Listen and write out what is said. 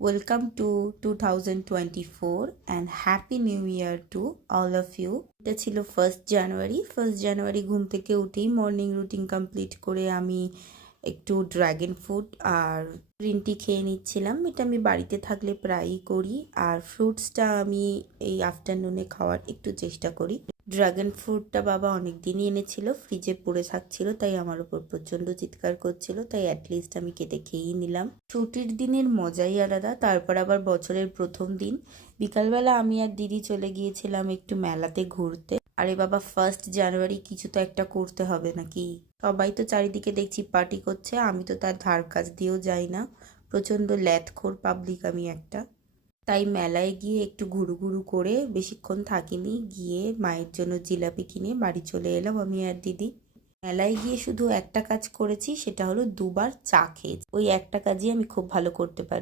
Welcome to 2024 and Happy New Year to all of you. এটা ছিল first January ঘুম থেকে উঠেই মর্নিং রুটিন কমপ্লিট করে আমি একটু ড্রাগন ফ্রুট আর গ্রিন টি খেয়ে নিচ্ছিলাম। এটা আমি বাড়িতে থাকলে প্রায়ই করি, আর ফ্রুটসটা আমি এই আফটারনুনে খাওয়ার একটু চেষ্টা করি। ড্রাগন ফ্রুটটা বাবা অনেক দিনই এনেছিল, ফ্রিজে পড়ে থাকছিল, তাই আমার উপর প্রচণ্ড চিৎকার করছিল, তাই অ্যাটলিস্ট আমি কেটে খেয়েই নিলাম। ছুটির দিনের মজাই আলাদা। তারপর আবার বছরের প্রথম দিন বিকালবেলা আমি আর দিদি চলে গিয়েছিলাম একটু মেলাতে ঘুরতে। আরে বাবা, 1st জানুয়ারি কিছু তো একটা করতে হবে নাকি? সবাই তো চারিদিকে দেখছি পার্টি করছে, আমি তো তার ধার কাছ দিয়েও যাই না। প্রচণ্ড ল্যাথখোর পাবলিক আমি একটা। তাই মেলায় গিয়ে একটু ঘুরু করে বেশিক্ষণ থাকিনি, গিয়ে মায়ের জন্য জিলাপি কিনে বাড়ি চলে এলাম আমি আর দিদি। মেলায় গিয়ে শুধু একটা কাজ করেছি, সেটা হলো দুবার চা খেয়েছি। ওই একটা কাজই আমি খুব ভালো করতে পারি।